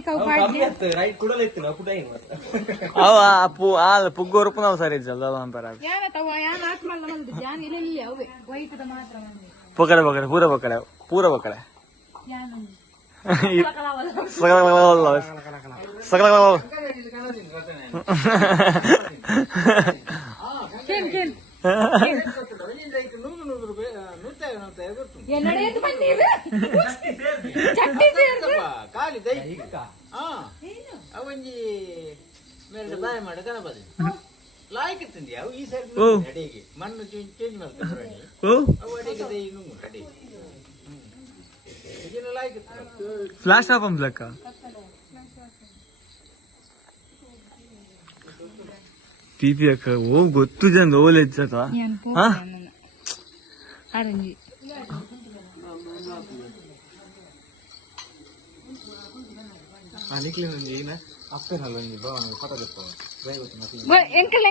ಕುಡ ಏನು ಅವ ಪು ಆಲ ಪುಗ್ಗೋರ್ಪು ನಾವು ಸರಿ ಇದ್ದಲ್ಲ ಅಂಪರ ಯಾನ ತವ ಯಾನ ಆತ್ಮಲ್ಲ ನಮ್ದು? ಜಾನ್ ಇಲ್ಲ ಅವೇ ವೈಕದ ಮಾತ್ರ. ಪೊಕಡೆ ಪೊಕಡೆ ಪೂರ ಪಕಡೆ ಪೂರ ಪಕಡೆ ಯಾನ ಸಕಲ ಸಕಲ ಖಾಲಿ ದೈ ಹಾ. ಅವಂಜಿ ಮೇಲ್ಡ ಬಾಯ್ ಮಾಡ ಗಣಪತಿ. ಲಾಯ್ಕ್ ಇತ್ತಂದಿ ಅವು ಈ ಸರಿ ಓ. ಅಡಿಗೆ. ಮಣ್ಣು ಚೇಂಜ್ ಮಾಡ್ತಾರೆ ಓ ಅವು ಅಡಿಗೆ ದೈ ನುಂಗು ಅಡಿಗೆ. ಇದನ್ನ ಲಾಯ್ಕ್ ಇತ್ತು ಫ್ಲಾಶ್ ಆಫ್ ಅಂಬ್ಲಕ್ಕ ಪಿಪಿ ಅಕ್ಕ ಓ ಗೊತ್ತು ಜನ ಓಲೆ ನಿಕ್ಲಿನ ಅಪ್ಪೇನಲ್ಲ ನನಗೆ ಫೋಟೋ ತೆಪ್ಪು ದಯವಿಟ್ಟು ಮತ್ತೆ ಎಂಕಲ್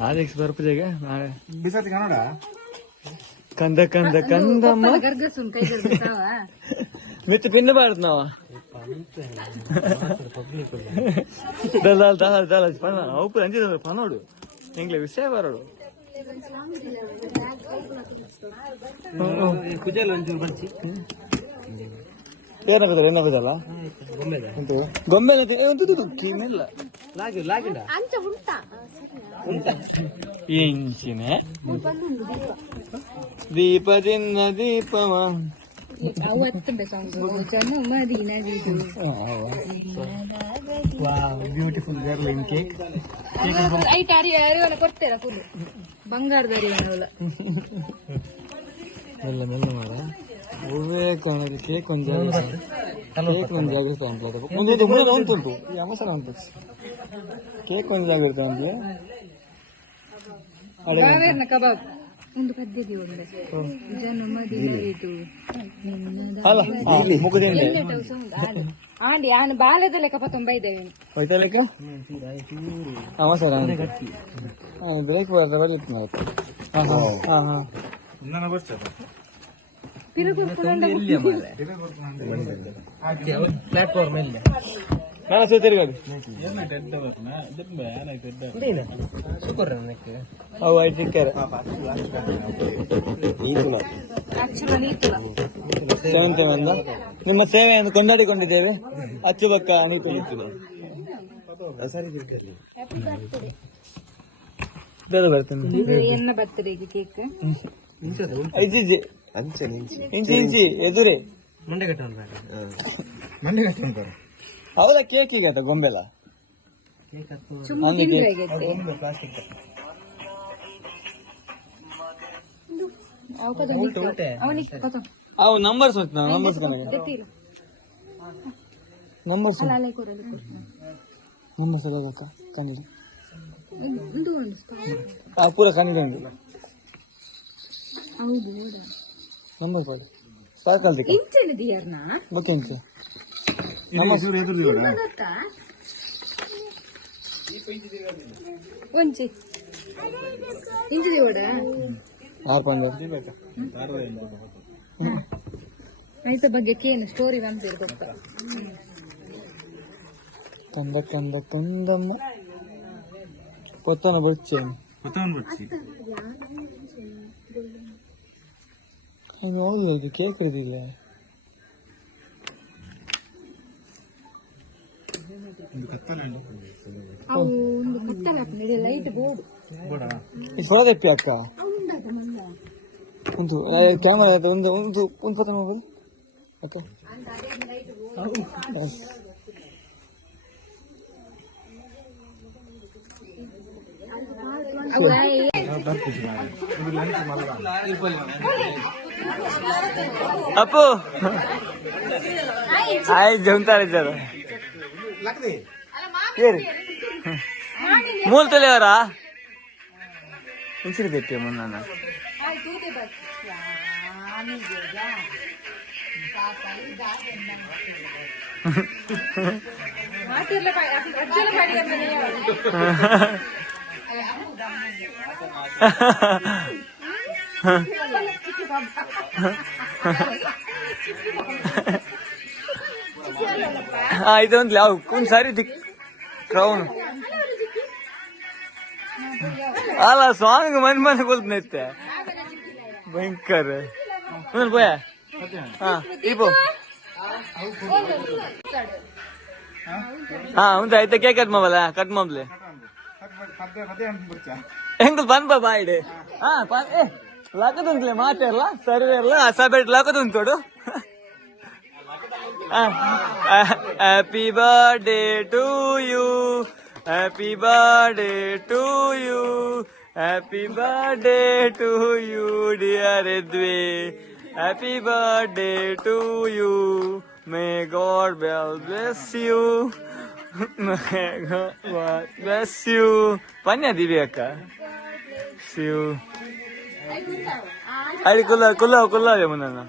ಆದಿಕ್ಸ್ ಬರ್ಪಜಾಗ ನಾಳೆ ಬಿಸತಿ ಕನ್ನಡ ಕಂದ ಕಂದ ಕಂದಮ್ಮ ಗರ್ಗಸುನ್ ಕೈ ಗರ್ಗಸಾವ ಮಿತ್ತು ಪಿನ್ನ ಬಾರದ್ ನಾವ ದಲಾಲ್ ದಲಾಲ್ ದಲಾಲ್ ಪಣ ಅವು ಅಂಜಿದ ಪನೋಡು ಎಂಗ್ಲೆ ವಿಷಯ ಬರೋಡು ಕುಜಲ್ ಒಂಚೂರು ಬರ್ಚಿ ಏನಾಗುತ್ತಲ್ಲ ಏನಾಗುತ್ತಲ್ಲ ಗೊಂಬೆ ಕಿನ್ನಿಲ್ಲ ಇಂಚಿನೆ ದೀಪದಿಂದ ದೀಪವ ಅವತ್ತುಂಡೆ ಸಾಂಗ್ ಜನ ಮದಿನವಿದು ಬ್ಯೂಟಿಫುಲ್ ಗರ್ಲ್ ಇನ್ ಕೇಕ್ ಐಟ್ ಅರಿ ಅರಿವನ್ನ ಕೊಡ್ತೇರ ಫುಲ್ ಬಂಗಾರದ ಅರಿವನ್ನ ಮೆಲ್ಲ ಮೆಲ್ಲ ಮಾಡ. ಹೂವೇ ಕಾಣಲಿ ಕೇಕ್ ಒಂದು ಜಾಗ ಕೇಕ್ ಒಂದು ಜಾಗ ಇರ್ತಾ ಉಂಟು ಒಂದು ಮೂರು ಉಂಟುಂಟು ಈ ಅವಸರ ಉಂಟು ಕೇಕ್ ಒಂದು ಜಾಗ ಇರ್ತಾ ಉಂಟು ಬಾವೇರ್ನ ಕಬಾಬ್. ಒಂದು ಪದ್ಯದಿ ಒಂದೆ ಜನ ಮದಿನವಿದು ಅಲ್ಲ ಮುಖದಿಂದ ಆಂಡಿ ಆನು. ಬಾಲ್ಯದ ಲೆಕ್ಕ ಪತ್ತೊಂಬ ಇದ್ದೇವೆ. ಹೋಯ್ತಾ ಲೆಕ್ಕ? ಬ್ರೇಕ್ ಬರ್ತದೆ ಬರೀತು ನಾವು ಹಾಂ ಹಾಂ ಹಾಂ ನನ್ನ ಬರ್ತದೆ. ತಿರುಗು ಪ್ಲಾಟ್ಫಾರ್ಮ್ ಎಲ್ಲಿ ನಾನು ಸೂಪರ್ ನನಗೆ ಅವು ಐದು ಸಿಕ್ಕಾರೆ ಸೇವಂತ ಮಂದ ನಿಮ್ಮ ಸೇವೆಯನ್ನು ಕೊಂಡಾಡಿಕೊಂಡಿದ್ದೇವೆ. ಅಚ್ಚುಬಕ್ಕ ನೀತು ಬೇರೆ ಬರ್ತೇನೆ. ಕೇಕ್ ಐಜಿ ಇಜ್ಜಿ ಇಂಚಿ. ಇಂಚಿ ಎದುರೇ. ಮಂಡೆ ಕಟ್ಟ ಮಂಡೆ ಕಟ್ಟ ಅವಳ ಕೇಕ್ ಈಗ ಗೊಂಬೆಲ್ಲ ಅವು ನಂಬರ್ಸ್ ಹೋಯ್ತು ನಾವು ನಂಬರ್ಸ್ ನಂಬರ್ಸ್ ನಂಬರ್ಸ್ ಕನ್ನಡ. ಆ ಪೂರ ಕನ್ನಡ ಉಂಟು. ನಂಬರ್ ಕೊಡಿ ಸಾಕಲ್ದಕ್ಕೆ ಇಂಚು ಒಂಚಿ ಆರು ಪಂದ್ರ ಆಯ್ತ ಬಗ್ಗೆ ಕೇನು ಸ್ಟೋರಿ ಬಂದಿರು ಗೊತ್ತಾ? ಕಂದ ಕಂದ ಕಂದಮ್ಮ ಕೊತ್ತನ ಬರ್ಚಿ. ಕೊತ್ತನ ಬರ್ಚಿ ಹೌದು ಕೇಕ್ ಇದಿಲ್ಲ ಅವು ಒಂದು ಕತ್ತಲ ಹಾಕ್ಮೇಲೆ ಲೈಟ್ ಬೋರ್ಡ್ ಸೊಳದ ಎಪ್ಪಿ ಅಕ್ಕ ಅವುಂದಾಕ ಮಂದ ಒಂದು ಕ್ಯಾಮರಾ ಒಂದು ಒಂದು ಒಂದು ಪತ್ರ ನೋಡ್ಬೋದು ಅಕ್ಕ ಅಪ್ಪು ಆಯ್ ಜಮತಾರೆ ಜರ ಏರಿ ಮೂಲ್ ತೊಲೆಯವರ ಹೆಸರು ತೆಪ್ಪಿಯ ಮುನ್ನ ಹಾ ಇದೊಂದು ಯಾವ ಒಂದು ಸಾರಿ ದಿಕ್ ಕ್ರೌನ್ ಅಲ್ಲ ಸಾಂಗ್ ಮನ್ ಮನೆ ಕೊಲ್ತನೈತೆ ಭಯಂಕರ. ಮುಂದೆ ಹಾ ಹಾ ಆಯ್ತಾ? ಕೇಕ್ ಕಟ್ ಮಾಡಲ್ಲ ಕಟ್ ಮಾಡ್ಲಿ ಹೆಂಗ್ ಬಂದ್ ಬಾ ಬಾಯ್ಡೆ ಹಾ ಲಕದ ಮಾತಾಡ್ಲಾ ಸರಿ ಇರ್ಲಾ? ಸಬೇಟ್ ಮಾತಾಡಲ್ಲ ಸರಿ happy birthday to you happy birthday to you happy birthday to you dear দ্বে happy birthday to you may god bell bless you may god bless you পান্যা দিবি একা সিউ আরে কুলা কুলা কুলা যেমন না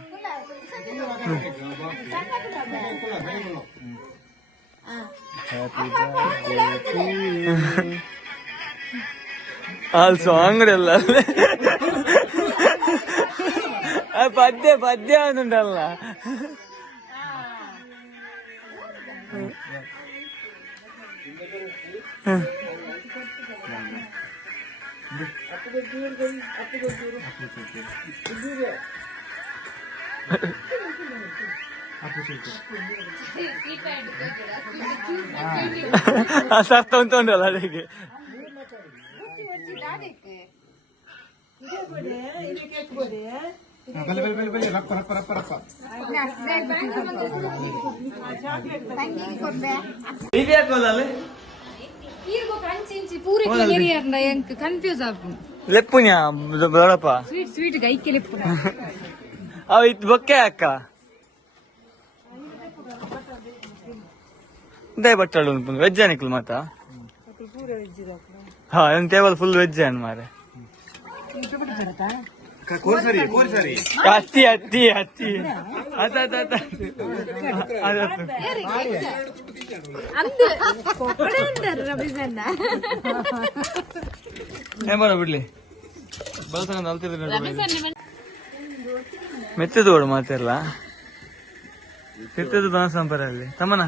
പാടണോ ആ സോങ് കൂടെ അല്ല? പദ്യ പദ്യാവുന്നുണ്ടല്ല. അപ്പൊ ಸರ್ತ ಉಂಟಲ್ಲ ಅಡಿಗೆ ఇది ಹಾಕೋದಲ್ಲಿ ಕನ್ಫ್ಯೂಸ್ ಆಗ್ತು ಲೆಪ್ಪುನ್ಯ ಬೇಡಪ್ಪ ಸ್ವೀಟ್ ಸ್ವೀಟ್ ಗೈಕೆ ಲಿಪ್ಪು ಅವ ಇದು ಬೊಕ್ಕೆ ಅಕ್ಕ ಮಾತ ಹಾ ಒಂದು ಟೇಬಲ್ ಫುಲ್ ವೆಜ್ ಅನ್ ಮಾರೆ ಕೋರ್ಸರಿ ಅತ್ತಿ ಹತ್ತಿ ಹತ್ತಿ ರಬಿಸನ್ನ ಏನ್ ಬರ ಬಿಡ್ಲಿ. ಅಲ್ತಿದ್ರೆ ಮೆತ್ತದು ಓಡು ಮಾತಿರಲ್ಲ ಮೆತ್ತದು ಬಾಣ ಸಂಪರ ಅಲ್ಲಿ ತಮ್ಮನ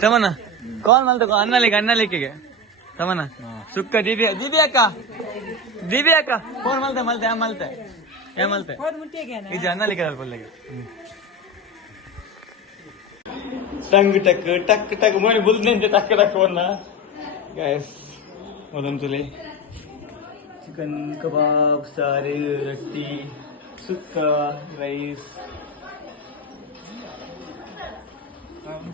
ತಮ್ಮನ ಕಾಲ್ ಮಲ್ತ ಅನ್ನಲಿಕ್ಕೆ ಅನ್ನಲಿಕ್ಕೆಗೆ ತಮ್ಮನ ಸುಕ್ಕ ದಿವ್ಯ ದಿವ್ಯ ಅಕ್ಕ ದಿವ್ಯ ಅಕ್ಕ ಫೋನ್ ಮಲ್ತೆ ಮಲ್ತೆ ಆ ಮಲ್ತೆ ಏ ಮಲ್ತೆ ಇದು ಅನ್ನಲಿಕ್ಕೆ ಪಲ್ಲೆಗೆ ಟಂಗ್ ಟಕ್ ಟಕ್ ಟಕ್ ಮಾಡಿ ಬುಲ್ದಂತೆ ಟಕ್ ಟಕ್ ಅವನ್ನ ಗೈಸ್ ಒಂದೊಂದು ತುಲಿ ಚಿಕನ್ ಕಬಾಬ್ ಸಾರು ರೊಟ್ಟಿ ಸುಕ್ಕ ರೈಸ್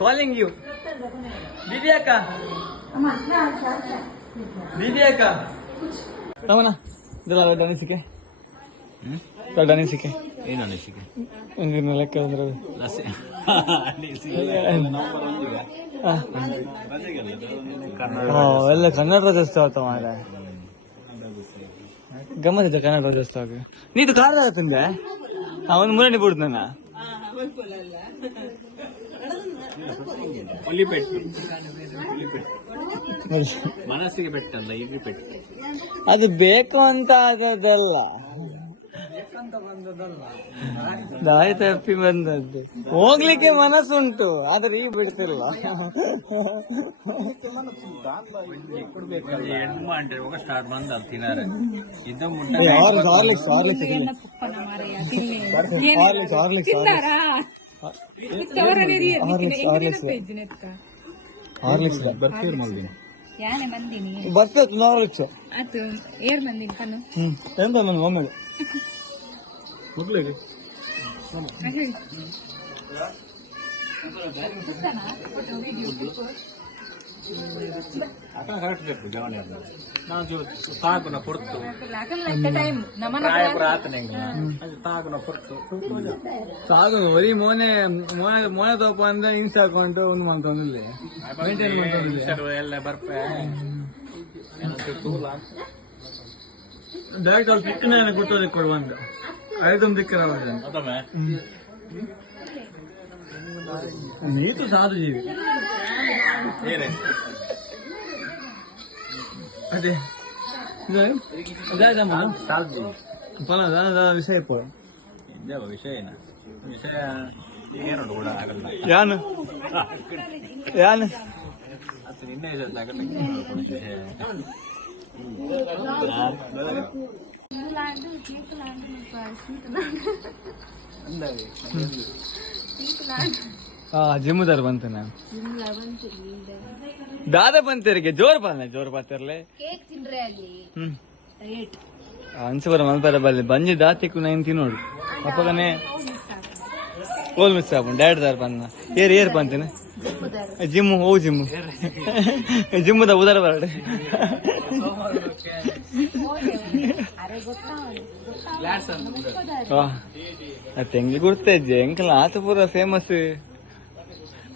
ಕಾಲಿಂಗ್ ಯು ದೀದಿ ಅಕ್ಕ ದೀದಿ ಅಕ್ಕ ತಮ್ಮನ ಇದೆಲ್ಲ ದೊಡ್ಡ ಅನಿಸಿಕೆ? ದೊಡ್ಡ ಅನಿಸಿಕೆ? ಏನು ಅನಿಸಿಕೆ? ಹಂಗಿನ ಲೆಕ್ಕ ಅಂದ್ರೆ ಅದು. ಲಸೆ ಎಲ್ಲ ಕನ್ನಡ ರಾಜ್ಯೋತ್ಸವ ಆತ ಗಮ್ಮತ್ ಇದೆ ಕನ್ನಡ ರಾಜ್ಯೋತ್ಸವ ನೀದು ಕಾರ್ ತಂದೆ? ಅವನು ಮೂರನೇ ಬಿಡುದು ನನ್ನ. ಪುಲಿಪೆಟ್ಟು ಮನಸ್ಸಿಗೆ ಪೆಟ್ಟಲ್ಲ ಇಡ್ಲಿ ಪೆಟ್ಟು. ಅದು ಬೇಕು ಅಂತ ಆಗದಲ್ಲ ದಾರಿ ತಪ್ಪಿ ಬಂದದ್ದು. ಹೋಗ್ಲಿಕ್ಕೆ ಮನಸ್ಸುಂಟು ಆದ್ರೆ ಈಗ ಬಿಡ್ತಿಲ್ಲ. ಹಾರ್ಲಿಕ್ಸ್ ಹಾರ್ಲಿಕ್ಸ್, ಎತ್ತ? ಹಾರ್ಲಿಕ್ಸ್ ಯಾನೆ ಮಂದಿನಿ? ಹಾರ್ಲಿಕ್ಸ್ ಏರ್ ಮಂದಿನಿ ಕಣ್ಣು ಹ್ಮ್. ಎಂತ ಒಮ್ಮೆಗೆ? ಹಾಗೆ. ತಾಗುನ ಕೊಡ್ತು. ತಾಗುನ ಬರೀ ಮೋನೆ ಮೋನೆ ಮೋನೆ ತಪ್ಪ ಅಂದ್ರೆ ಹಿಂಸೆ ಹಾಕೊಂಡು ಒಂದು ಮಾಡ್ಕೊಂಡಿಲ್ಲ ಎಲ್ಲ ಬರ್ಪೆ. ಡೈರೆಕ್ಟ್ ಅವ್ರು ಸಿಕ್ಕನೆ ಕೊಟ್ಟೋದೆ ಕೊಡುವಂತ ಐದೊಂದು ನೀತು ಸಾಧು ಜೀವಿ. ಅದೇ. ಫಲ ದಾನದ ವಿಷಯ ಇಪ್ಪ. ಇದ್ದೇವ ವಿಷಯ ಏನ? ವಿಷಯ ಏನು ಕೂಡ ಆಗಲ್ಲ. ಯಾನು? ಯಾನು? ಅದು ನಿನ್ನೆ ಆಗಲ್ಲ. ಹಾ ಜಿಮ್ಮುದಾರ ಬಂತ ನಾನು ದಾದ ಬಂತರಿಗೆ ಜೋರ್ ಬಂದ ಜೋರ್ ಬಾತಿರ್ಲೆ. ಕೇಕ್ ತಿನ್ರಿ ಅಲ್ಲಿ. ಹ್ಮ್. ರೇಟ್ ಅನ್ಸಬರ ಮಲ್ಪರ ಬಲ್ಲಿ. ಬಂಜಿ ದಾತಿಕ್ಕು ನೈನ್ ತಿನ್ನೋಡು. ಅಪ್ಪಗನೆ. ಓಲ್ ಮಿಸ್ ಆಪುಂಡು ಡ್ಯಾಡ್ ದಾರ ಬಂದ ಏರ್ ಏರ್ ಬಂತೇನೆ. ಜಿಮ್ಮು ಓ ಜಿಮ್ಮು. ಜಿಮ್ಮುದ ಉದಾರ ಬರಡೆ ತೆಂಗಿ ಗುರ್ತಜ್ಜೆ ಎಂಕಲ್ ಆತ ಪೂರ ಫೇಮಸ್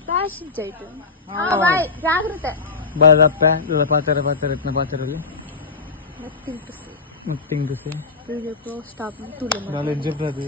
ಹೋಯರು ಫ್ಯಾಷನ್ ಜೈಟು ಬಾಯ್ ಜಾಗ್ರತೆ ಬಾದಪ್ಪ ಇಲ್ಲ ಪಾತ್ರ ಪಾತ್ರ ಎತ್ನ ಪಾತ್ರಲ್ಲಿ ಮತ್ತೆ ಮತ್ತೆ ಹಿಂಗೆ ತುಳಿಗೆ ಸ್ಟಾಪ್ ತುಳು ನಾಲೆಡ್ಜ್ ಅದು